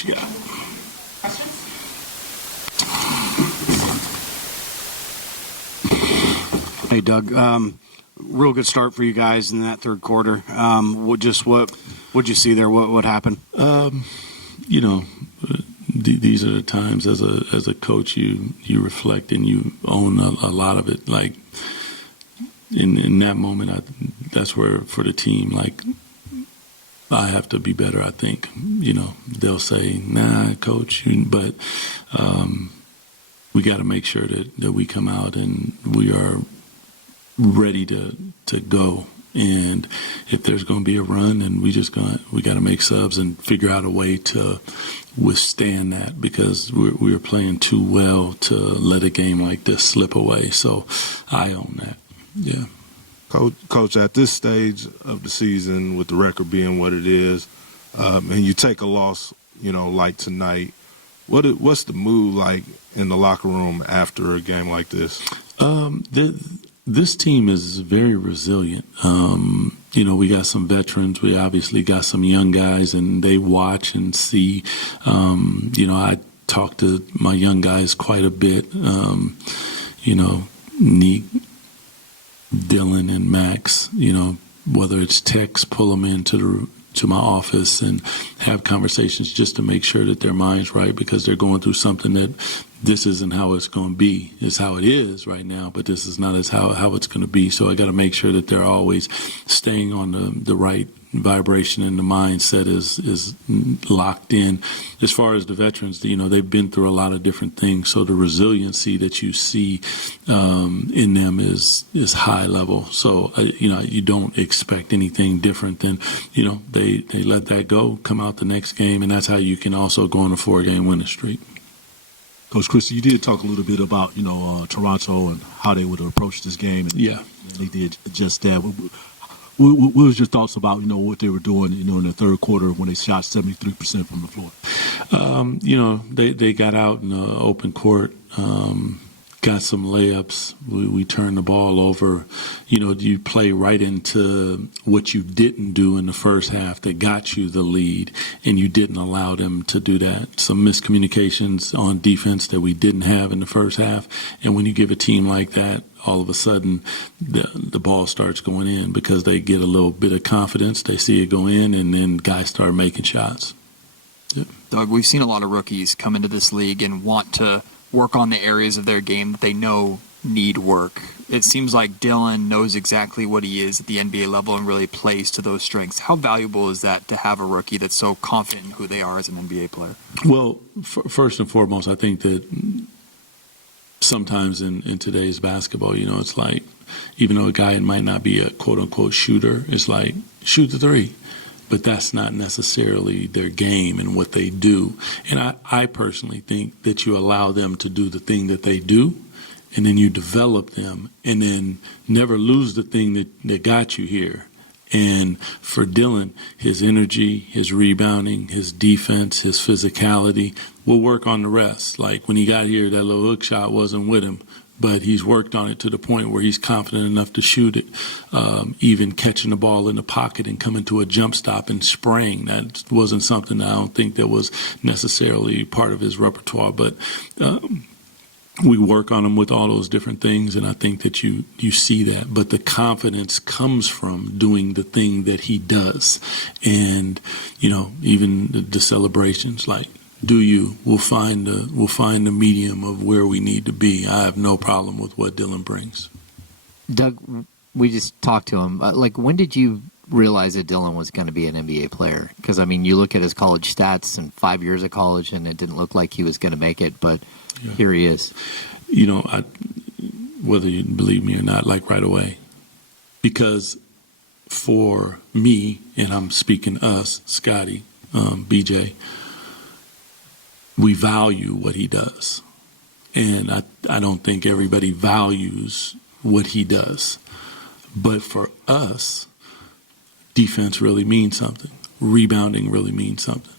what you got. Hey, Doug. Real good start for you guys in that third quarter. What'd you see there? What happened? These are the times as a coach you reflect and you own a lot of it. Like in that moment, that's where for the team, like I have to be better. I think they'll say, "Nah, coach," but we got to make sure that we come out and we are ready to go. And if there's going to be a run, then we got to make subs and figure out a way to withstand that, because we are playing too well to let a game like this slip away. So I own that. Yeah. Coach, at this stage of the season, with the record being what it is, and you take a loss, like tonight, what's the mood like in the locker room after a game like this? This team is very resilient. We got some veterans. We obviously got some young guys, and they watch and see. I talk to my young guys quite a bit. Neek, Dylan, and Max. Whether it's text, pull them into my office and have conversations just to make sure that their mind's right, because they're going through something that this isn't how it's going to be. It's how it is right now, but this is not how it's going to be. So I got to make sure that they're always staying on the right vibration, and the mindset is locked in. As far as the veterans, they've been through a lot of different things, so the resiliency that you see in them is high level. So you don't expect anything different than they let that go, come out the next game, and that's how you can also go on a 4-game winning streak. Coach Christie, you did talk a little bit about Toronto and how they would approach this game, and they did just that. What was your thoughts about what they were doing in the third quarter when they shot 73% from the floor? They got out in the open court, got some layups. We turned the ball over. You play right into what you didn't do in the first half that got you the lead, and you didn't allow them to do that. Some miscommunications on defense that we didn't have in the first half. And when you give a team like that, all of a sudden the ball starts going in, because they get a little bit of confidence. They see it go in, and then guys start making shots. Yeah. Doug, we've seen a lot of rookies come into this league and want to work on the areas of their game that they know need work. It seems like Dylan knows exactly what he is at the NBA level and really plays to those strengths. How valuable is that to have a rookie that's so confident in who they are as an NBA player? Well, first and foremost, I think that sometimes in today's basketball, it's like, even though a guy might not be a quote-unquote shooter, it's like, shoot the three. But that's not necessarily their game and what they do. And I personally think that you allow them to do the thing that they do, and then you develop them, and then never lose the thing that got you here. And for Dylan, his energy, his rebounding, his defense, his physicality, we'll work on the rest. Like when he got here, that little hook shot wasn't with him, but he's worked on it to the point where he's confident enough to shoot it. Even catching the ball in the pocket and coming to a jump stop and spraying, that wasn't something that I don't think that was necessarily part of his repertoire. But we work on him with all those different things, and I think that you see that. But the confidence comes from doing the thing that he does. And, even the celebrations, like, we'll find the medium of where we need to be. I have no problem with what Dylan brings. Doug, we just talked to him. When did you realize that Dylan was going to be an NBA player? Because, you look at his college stats and 5 years of college, and it didn't look like he was going to make it, but here he is. Whether you believe me or not, right away. Because for me, and I'm speaking us, Scotty, BJ, we value what he does. And I don't think everybody values what he does. But for us, defense really means something. Rebounding really means something.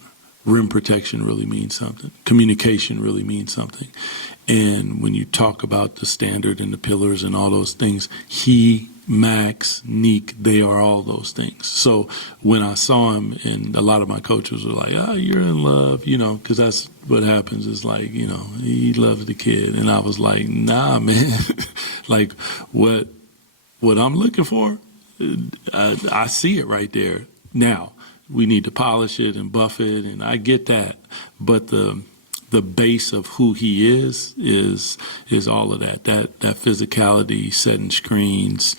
Rim protection really means something. Communication really means something. And when you talk about the standard and the pillars and all those things, he Max, Neek, they are all those things. So when I saw him, and a lot of my coaches were like, "Oh, you're in love," because that's what happens. Is like, he loves the kid, and I was like, "Nah, man, like what I'm looking for, I see it right there. Now we need to polish it and buff it, and I get that, but the base of who he is all of that physicality, setting screens,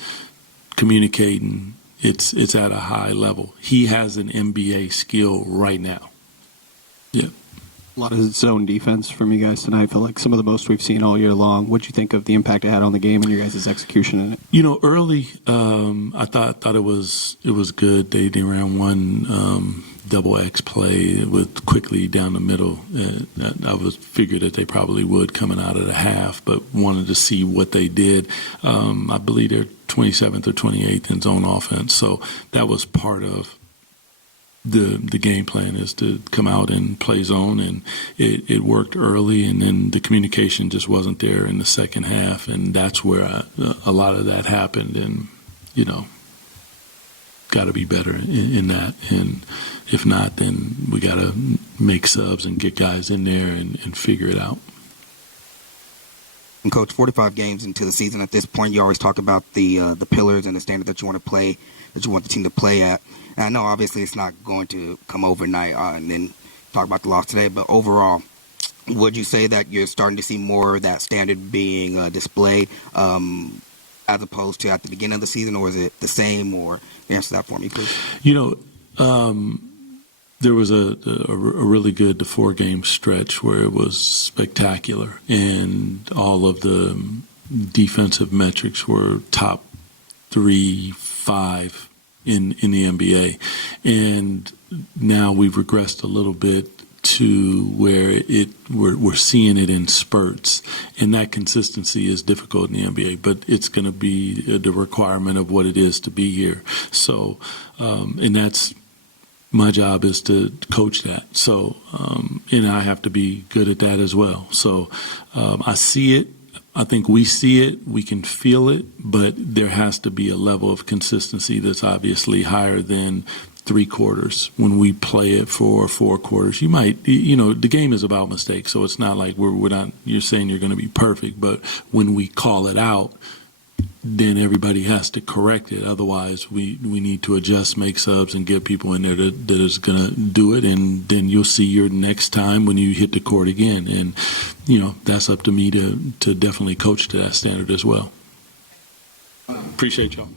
communicating. It's at a high level. He has an NBA skill right now. Yeah. A lot of zone defense from you guys tonight. I feel like some of the most we've seen all year long. What'd you think of the impact it had on the game and your guys' execution in it? Early, I thought it was good. They ran one double X play with quickly down the middle. I was figured that they probably would coming out of the half, but wanted to see what they did. I believe they're 27th or 28th in zone offense, so that was part of the game plan, is to come out and play zone, and it worked early, and then the communication just wasn't there in the second half, and that's where a lot of that happened, and got to be better in that, and if not, then we got to make subs and get guys in there and figure it out. And Coach, 45 games into the season at this point, you always talk about the pillars and the standard that you want to play, that you want the team to play at. And I know obviously it's not going to come overnight and then talk about the loss today, but overall, would you say that you're starting to see more of that standard being displayed as opposed to at the beginning of the season, or is it the same? Or answer that for me, please. There was a really good 4-game stretch where it was spectacular, and all of the defensive metrics were top 3, 5 in the NBA. And now we've regressed a little bit to where we're seeing it in spurts, and that consistency is difficult in the NBA, but it's going to be the requirement of what it is to be here. So, and that's my job, is to coach that. So, and I have to be good at that as well. So, I see it. I think we see it, we can feel it, but there has to be a level of consistency that's obviously higher than 3 quarters. When we play it for 4 quarters, you might, the game is about mistakes, so it's not like we're not, you're saying you're going to be perfect, but when we call it out, then everybody has to correct it. Otherwise, we need to adjust, make subs, and get people in there that is going to do it, and then you'll see your next time when you hit the court again. And, that's up to me to definitely coach to that standard as well. Appreciate y'all.